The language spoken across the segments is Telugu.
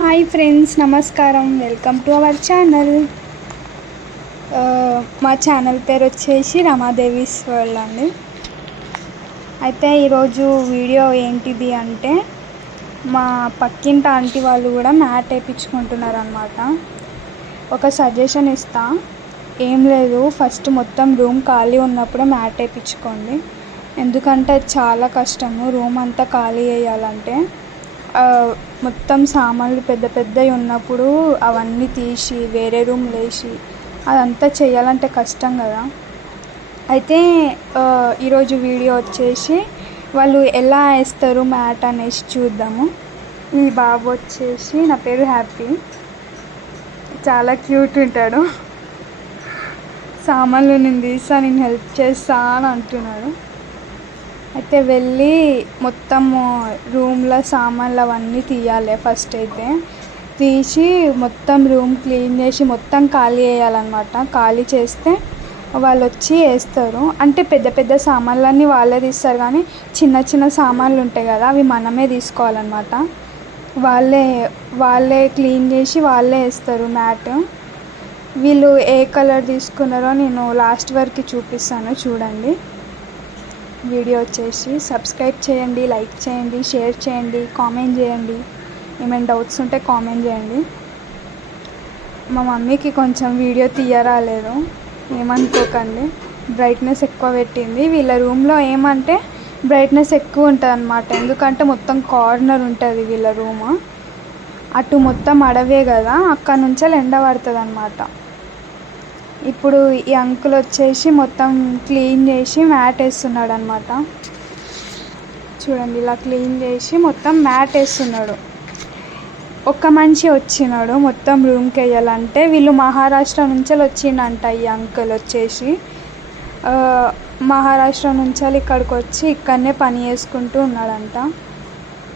హాయ్ ఫ్రెండ్స్ నమస్కారం. Welcome to our channel. మా ఛానల్ పేరు వచ్చేసి రమాదేవిస్ వరల్డ్ అండి. అయితే ఈరోజు వీడియో ఏంటిది అంటే మా పక్కింటి ఆంటీ వాళ్ళు కూడా మ్యాట్ వేయించుకుంటున్నారనమాట ఒక సజెషన్ ఇస్తా. ఏం లేదు ఫస్ట్ మొత్తం రూమ్ ఖాళీ ఉన్నప్పుడే మ్యాట్ వేయించుకోండి. ఎందుకంటే అది చాలా కష్టము రూమ్ అంతా ఖాళీ చేయాలంటే. మొత్తం సామాన్లు పెద్ద పెద్దవి ఉన్నప్పుడు అవన్నీ తీసి వేరే రూమ్ వేసి అదంతా చేయాలంటే కష్టం కదా. అయితే ఈరోజు వీడియో వచ్చేసి వాళ్ళు ఎలా వేస్తారు మ్యాట్ అనేసి చూద్దాము. ఈ బాబు వచ్చేసి నా పేరు హ్యాపీ. చాలా క్యూట్ ఉంటాడు. సామాన్లు నేను తీసా నేను హెల్ప్ చేస్తా అని అంటున్నాడు. అయితే వెళ్ళి మొత్తము రూమ్లో సామాన్లు అవన్నీ తీయాలి ఫస్ట్ అయితే. తీసి మొత్తం రూమ్ క్లీన్ చేసి మొత్తం ఖాళీ చేయాలన్నమాట. ఖాళీ చేస్తే వాళ్ళు వచ్చి వేస్తారు. అంటే పెద్ద పెద్ద సామాన్లన్నీ వాళ్ళే తీస్తారు కానీ చిన్న చిన్న సామాన్లు ఉంటాయి కదా అవి మనమే తీసుకోవాలన్నమాట. వాళ్ళే వాళ్ళే క్లీన్ చేసి వాళ్ళే వేస్తారు మ్యాట్. వీళ్ళు ఏ కలర్ తీసుకున్నారో నేను లాస్ట్ వరకు చూపిస్తాను చూడండి. వీడియో వచ్చేసి సబ్స్క్రైబ్ చేయండి లైక్ చేయండి షేర్ చేయండి కామెంట్ చేయండి. ఏమైనా డౌట్స్ ఉంటే కామెంట్ చేయండి. మా మమ్మీకి కొంచెం వీడియో తీయరాలేదు. ఏమనుకోకండి. బ్రైట్నెస్ ఎక్కువ పెట్టింది. వీళ్ళ రూమ్లో ఏమంటే బ్రైట్నెస్ ఎక్కువ ఉంటుంది అనమాట ఎందుకంటే మొత్తం కార్నర్ ఉంటుంది వీళ్ళ రూమ్. అటు మొత్తం అడవే కదా. అక్కడ నుంచే ఎండ పడుతుంది అనమాట ఇప్పుడు ఈ అంకుల్ వచ్చేసి మొత్తం క్లీన్ చేసి మ్యాట్ వేస్తున్నాడు అనమాట చూడండి ఇలా క్లీన్ చేసి మొత్తం మ్యాట్ వేస్తున్నాడు. ఒక్క మనిషి వచ్చినాడు మొత్తం రూమ్కి వేయాలంటే. వీళ్ళు మహారాష్ట్ర నుంచి వచ్చిండంట ఈ అంకుల్ వచ్చేసి. మహారాష్ట్ర నుంచి ఇక్కడికి వచ్చి ఇక్కడనే పని చేసుకుంటూ ఉన్నాడంట.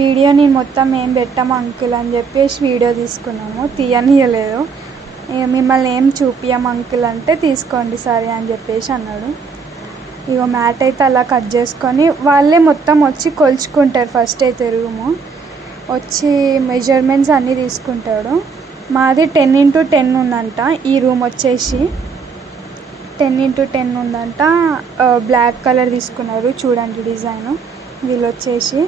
వీడియో నేను మొత్తం ఏం పెట్టాము అంకుల్ అని చెప్పేసి వీడియో తీసుకున్నాము. తీయనియలేదు మిమ్మల్ని ఏం చూపియం అంకుల్ అంటే తీసుకోండి సరే అని చెప్పేసి అన్నాడు. ఇగో మ్యాట్ అయితే అలా కట్ చేసుకొని వాళ్ళే మొత్తం వచ్చి కొలుచుకుంటారు ఫస్ట్ అయితే రూము వచ్చి మెజర్మెంట్స్ అన్నీ తీసుకుంటాడు. మాది టెన్ ఇంటూ టెన్ ఉందంట ఈ రూమ్ వచ్చేసి. టెన్ ఇంటూ టెన్ ఉందంట బ్లాక్ కలర్ తీసుకున్నారు చూడండి డిజైన్ వీళ్ళు వచ్చేసి.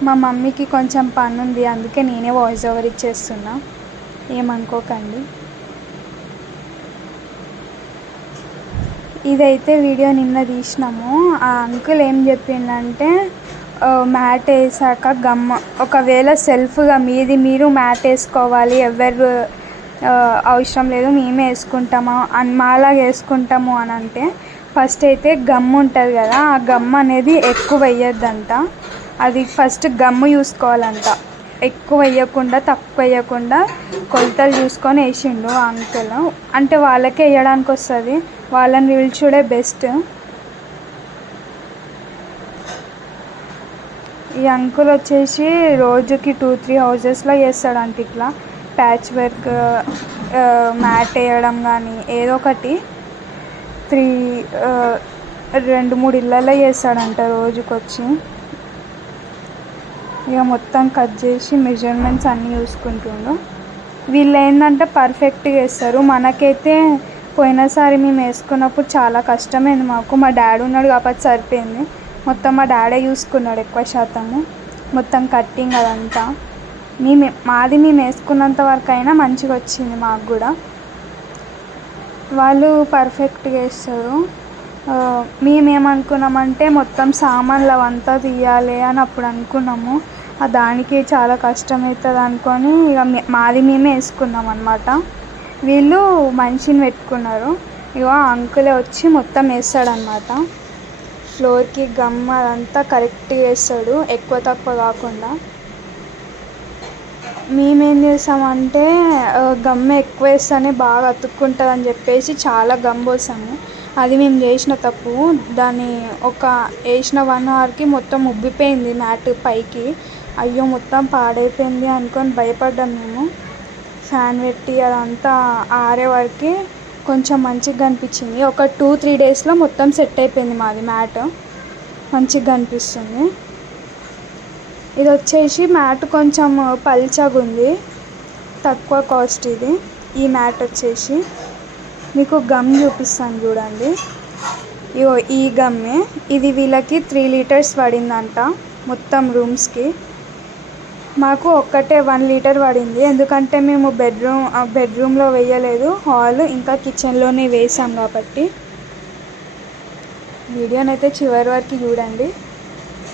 మా మమ్మీకి కొంచెం పని ఉంది అందుకే నేనే వాయిస్ ఓవర్ ఇచ్చేస్తున్నా. ఏమనుకోకండి. ఇదైతే వీడియో నిన్న తీసినాము. ఆ అంకుల్ ఏం చెప్పిండంటే మ్యాట్ వేసాక గమ్ ఒకవేళ సెల్ఫ్గా మీది మీరు మ్యాట్ వేసుకోవాలి ఎవరు అవసరం లేదు మేమే వేసుకుంటాము అని మాలాగా వేసుకుంటాము అని అంటే ఫస్ట్ అయితే గమ్ ఉంటుంది కదా ఆ గమ్ అనేది ఎక్కువ వేయద్దంట. అది ఫస్ట్ గమ్ము చూసుకోవాలంట. ఎక్కువ వేయకుండా తక్కువ వేయకుండా కొలతలు చూసుకొని వేసిండు ఆ అంకుల్ అంటే వాళ్ళకే వేయడానికి వస్తుంది. వాళ్ళని పిలిచుడే బెస్ట్ ఈ అంకుల్ వచ్చేసి రోజుకి టూ త్రీ హౌజెస్లో చేస్తాడంట ఇట్లా. ప్యాచ్ వర్క్ మ్యాట్ వేయడం కానీ ఏదో ఒకటి. త్రీ రెండు మూడు ఇళ్ళల్లో చేస్తాడంట రోజుకొచ్చి. ఇక మొత్తం కట్ చేసి మెజర్మెంట్స్ అన్నీ చూసుకుంటుండు. వీళ్ళు ఏంటంటే పర్ఫెక్ట్గా వేస్తారు. మనకైతే పోయినసారి మేము వేసుకున్నప్పుడు చాలా కష్టమైంది మాకు. మా డాడీ ఉన్నాడు కాబట్టి సరిపోయింది. మొత్తం మా డాడీ చూసుకున్నాడు ఎక్కువ శాతము. మొత్తం కట్టింగ్ అదంతా. మేము మాది మేము వేసుకున్నంత వరకు అయినా మంచిగా వచ్చింది మాకు కూడా. వాళ్ళు పర్ఫెక్ట్గా వేస్తారు. మేమేమనుకున్నామంటే మొత్తం సామాన్లు అవంతా తీయాలి అని అప్పుడు అనుకున్నాము. దానికి చాలా కష్టమవుతుంది అనుకొని ఇక మాది మేమే వేసుకున్నాం అనమాట వీళ్ళు మనిషిని పెట్టుకున్నారు. ఇక అంకులే వచ్చి మొత్తం వేస్తాడనమాట ఫ్లోర్కి గమ్ అదంతా కరెక్ట్గా వేస్తాడు ఎక్కువ తక్కువ కాకుండా. మేమేం చేసామంటే ఆ, గమ్ ఎక్కువ వేస్తేనే బాగా అతుక్కుంటుంది అని చెప్పేసి చాలా గమ్ పోసాము. అది మేము చేసిన తప్పు. దాన్ని ఒక వేసిన వన్ అవర్కి మొత్తం ఉబ్బిపోయింది మ్యాట్ పైకి. అయ్యో మొత్తం పాడైపోయింది అనుకొని భయపడ్డాం మేము. ఫ్యాన్ పెట్టి అదంతా ఆరే వరకు కొంచెం మంచిగా కనిపించింది. ఒక టూ త్రీ డేస్లో మొత్తం సెట్ అయిపోయింది మాది మ్యాట్. మంచిగా కనిపిస్తుంది. ఇది వచ్చేసి మ్యాట్ కొంచెం పల్చగా ఉంది. తక్కువ కాస్ట్ ఇది. ఈ మ్యాట్ వచ్చేసి మీకు గమ్ చూపిస్తాను చూడండి. ఇగో ఈ గమ్మే. ఇది వీళ్ళకి త్రీ లీటర్స్ పడిందంట మొత్తం రూమ్స్కి. మాకు ఒక్కటే వన్ లీటర్ పడింది. ఎందుకంటే మేము బెడ్రూమ్ బెడ్రూమ్లో వేయలేదు. హాల్ ఇంకా కిచెన్లోనే వేసాం కాబట్టి. వీడియోనైతే చివరి వరకు చూడండి.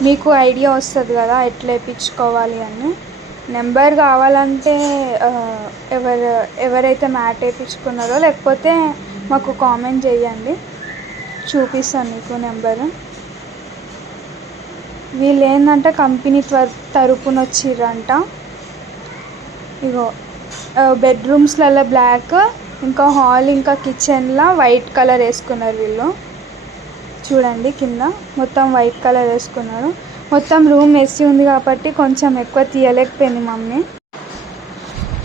మీకు ఐడియా వస్తుంది కదా ఎట్లా వేయించుకోవాలి అని. నెంబర్ కావాలంటే ఎవరు ఎవరైతే మ్యాట్ వేయించుకున్నారో లేకపోతే మాకు కామెంట్ చేయండి. చూపిస్తాను మీకు నెంబరు వీళ్ళు ఏంటంటే కంపెనీ త్వర తరపున వచ్చిర్రంట. ఇగో బెడ్రూమ్స్లలో బ్లాక్ ఇంకా హాల్ ఇంకా కిచెన్లో వైట్ కలర్ వేసుకున్నారు వీళ్ళు. చూడండి కింద మొత్తం వైట్ కలర్ వేసుకున్నారు. మొత్తం రూమ్ మెస్సీ ఉంది కాబట్టి కొంచెం ఎక్కువ తీయలేకపోయింది మమ్మీ.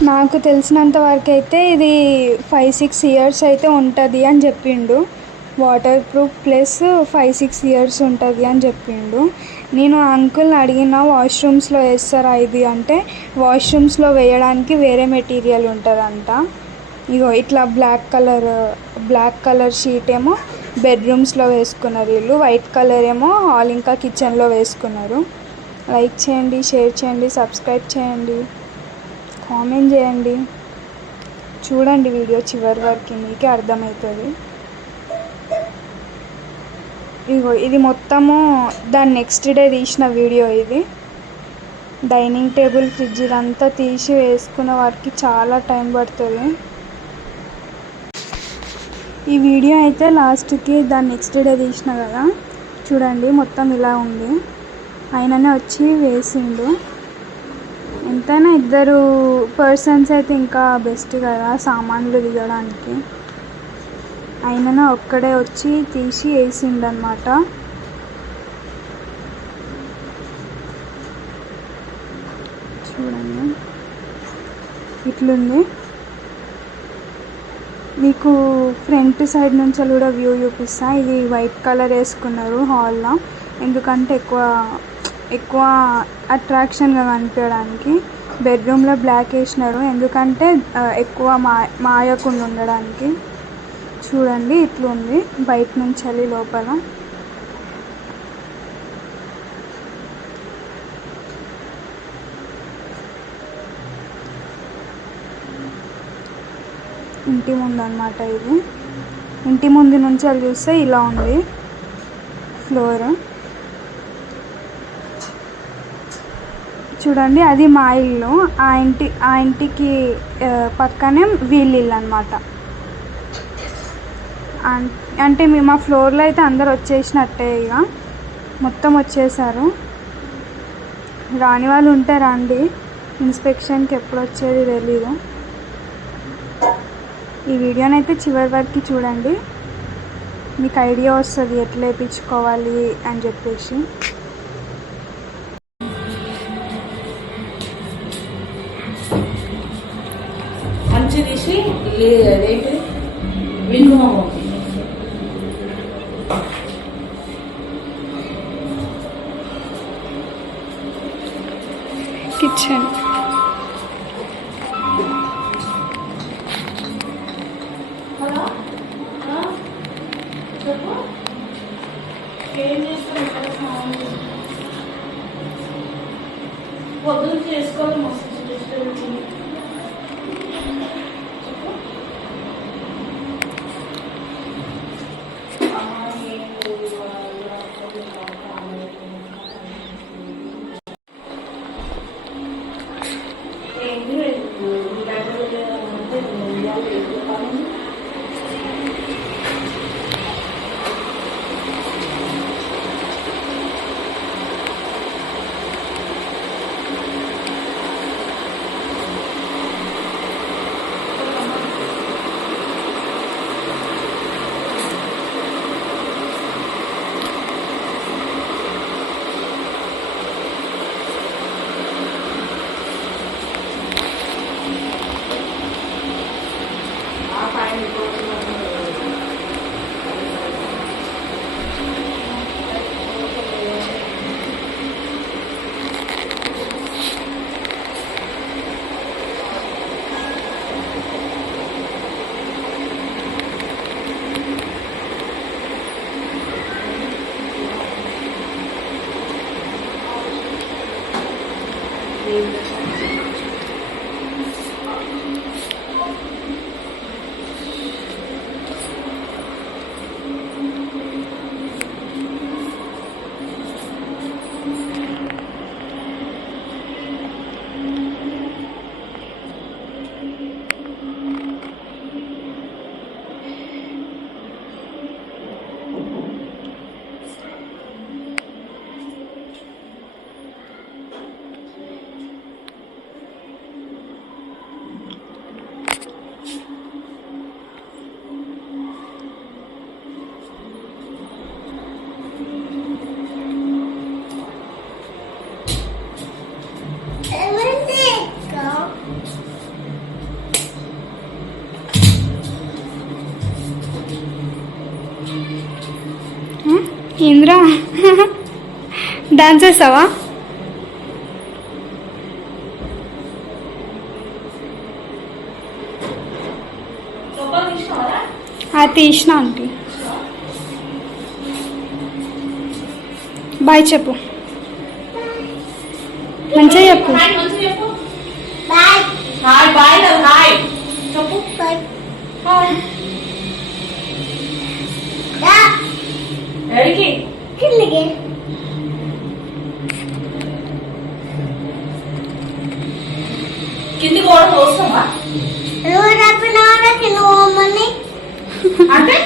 నాకు తెలిసినంత వరకు అయితే ఇది ఫైవ్ సిక్స్ ఇయర్స్ అయితే ఉంటుంది అని చెప్పిండు. Waterproof plus five six years ఉంటుంది అని చెప్పిండు. నేను ఆ అంకుల్ని అడిగిన వాష్రూమ్స్లో వేస్తారా ఇది అంటే వాష్రూమ్స్లో వేయడానికి వేరే మెటీరియల్ ఉంటుందంట. ఇగో ఇట్లా black colour black colour sheet ఏమో బెడ్రూమ్స్లో వేసుకున్నారు వీళ్ళు వైట్ కలర్ ఏమో హాల్ ఇంకా కిచెన్లో వేసుకున్నారు. లైక్ చేయండి షేర్ చేయండి సబ్స్క్రైబ్ చేయండి కామెంట్ చేయండి. చూడండి వీడియో చివరి వరకు మీకే అర్థమవుతుంది. ఇగో ఇది మొత్తము దాని నెక్స్ట్ డే తీసిన వీడియో ఇది. డైనింగ్ టేబుల్ ఫ్రిడ్జ్ ఇదంతా తీసి వేసుకున్న వారికి చాలా టైం పడుతుంది. ఈ వీడియో అయితే లాస్ట్కి దాని నెక్స్ట్ డే తీసిన కదా. చూడండి మొత్తం ఇలా ఉంది. ఆయననే వచ్చి వేసిండు. ఎంతైనా ఇద్దరు పర్సన్స్ అయితే ఇంకా బెస్ట్ కదా సామాన్లు దిగడానికి. ఆయననే ఒక్కడే వచ్చి తీసి వేసిండనమాట చూడండి. ఇట్లుంది. మీకు ఫ్రంట్ సైడ్ నుంచి కూడా వ్యూ చూపిస్తా. ఇది వైట్ కలర్ వేసుకున్నారు హాల్లో. ఎందుకంటే ఎక్కువ ఎక్కువ అట్రాక్షన్గా కనిపించడానికి బెడ్రూమ్లో బ్లాక్ వేసినారు. ఎందుకంటే ఎక్కువ మా మాయకుండా ఉండడానికి. చూడండి ఇట్లుంది. బయట నుంచి వెళ్ళి లోపల. ఇంటి ముందు అనమాట ఇది. ఇంటి ముందు నుంచి అది చూస్తే ఇలా ఉంది. ఫ్లోర్. చూడండి అది మా ఇల్లు. ఆ ఇంటి ఆ ఇంటికి పక్కనే వీళ్ళ ఇల్లు అనమాట అంటే మేము మా ఫ్లోర్లో అయితే అందరు వచ్చేసినట్టే ఇక. మొత్తం వచ్చేసారు. రాని వాళ్ళు ఉంటే రండి. ఇన్స్పెక్షన్కి ఎప్పుడు వచ్చేది తెలీదు. ఈ వీడియోని అయితే చివరి వరకు చూడండి. మీకు ఐడియా వస్తుంది ఎట్లా వేయించుకోవాలి అని చెప్పేసి. మంచి తీసి లే- किचन 嗯。ఇంద్రా డాన్స్ చేస్తావా అది తీసిన ఆంటీ. బాయ్ చెప్పు. మంచిగా చెప్పు. చెప్పు. బాయ్. హాయ్ బాయ్ హాయ్ ఎడికి కిందికి కూడా వస్తావా అంటే?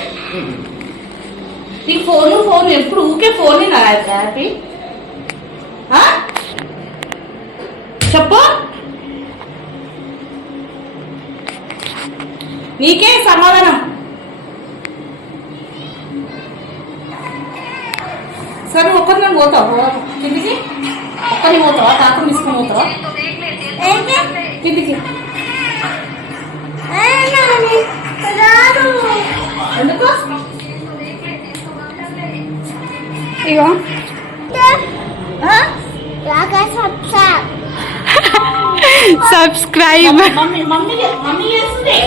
నీకు ఫోన్ ఫోన్ ఎప్పుడు ఊకే ఫోన్ హ్యాపీ? చెప్పు. నీకే సమాధానం. సరే ఒక్కరి నేను పోతావు కిందికి? ఒక్కరిని పోతావా? తాత తీసుకుని పోతావా? కిందికి. ఎందుకు? ఇగో. సబ్స్క్రైబ్ మమ్మీ మమ్మీ మమ్మీ చేస్తుంది.